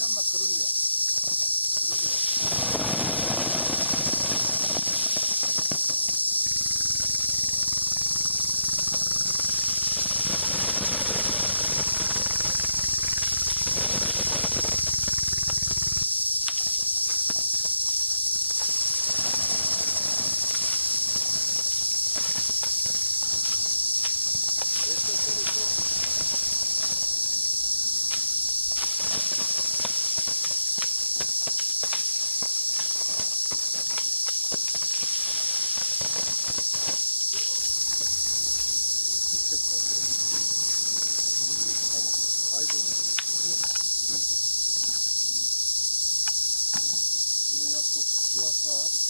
Kırılmıyor. Kırılmıyor. Şimdi Yakup fiyatlar.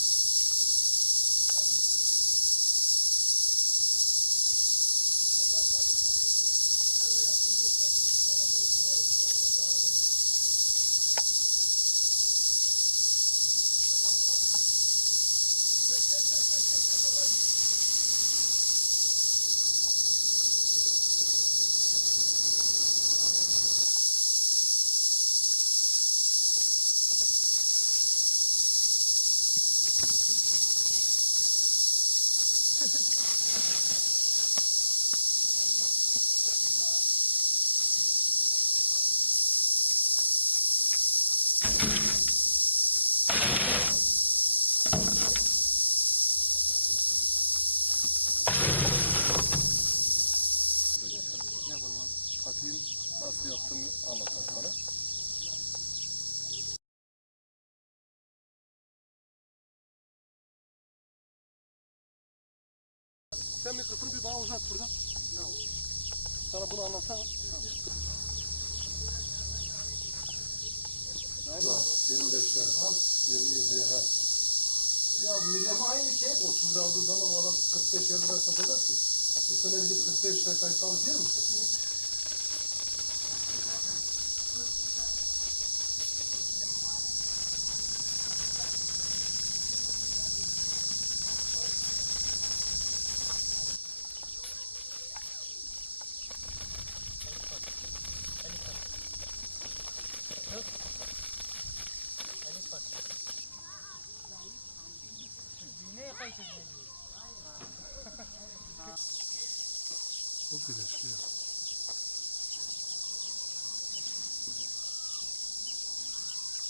ハハハハ! Sen mikrofonu bir bana uzat buradan. Tamam. Sana bunu anlatsana. Tamam. 25 lira. 27 lira. Ya millet Ama aynı şey 30 lira aldığı zaman o adam 45 lira satacak ki. Üstüne gidip 45 lira kayıt alıp yer misin?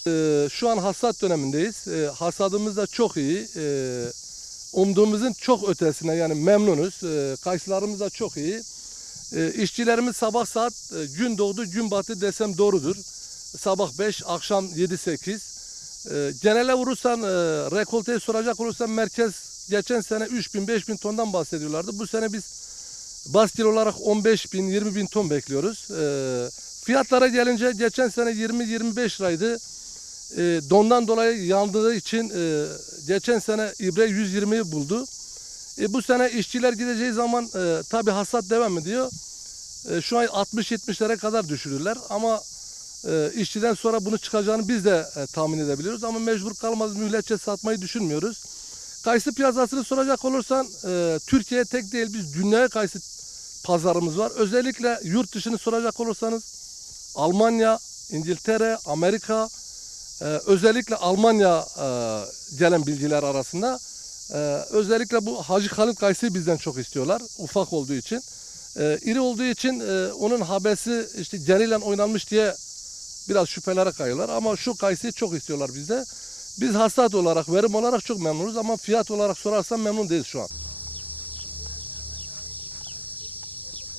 Ee, şu an hasat dönemindeyiz. Ee, hasadımız da çok iyi. Ee, umduğumuzun çok ötesine yani memnunuz. Ee, kayısılarımız da çok iyi. Ee, işçilerimiz sabah saat e, gün doğdu gün batı desem doğrudur. Sabah 5 akşam 7-8. Ee, genele vurursan e, rekolteyi soracak olursan merkez geçen sene 3000 5000 tondan bahsediyorlardı. Bu sene biz Bastil olarak 15 bin 20 bin ton bekliyoruz. Fiyatlara gelince geçen sene 20-25 liraydı. Ee, dondan dolayı yandığı için e, geçen sene ibre 120'yi buldu. E, bu sene işçiler gideceği zaman e, tabi hasat devam ediyor. E, şu an 60-70'lere kadar düşürürler ama e, işçiden sonra bunu çıkacağını biz de e, tahmin edebiliyoruz ama mecbur kalmaz mühletçe satmayı düşünmüyoruz. Kayısı piyasasını soracak olursan e, Türkiye tek değil biz dünyaya kayısı pazarımız var. Özellikle yurt dışını soracak olursanız Almanya, İngiltere, Amerika e, özellikle Almanya e, gelen bilgiler arasında e, özellikle bu Hacı Halil kayısıyı bizden çok istiyorlar ufak olduğu için. E, iri olduğu için onun habesi işte geriyle oynanmış diye biraz şüphelere kayıyorlar ama şu kayısıyı çok istiyorlar bizde. Biz hasat olarak, verim olarak çok memnunuz ama fiyat olarak sorarsan memnun değiliz şu an.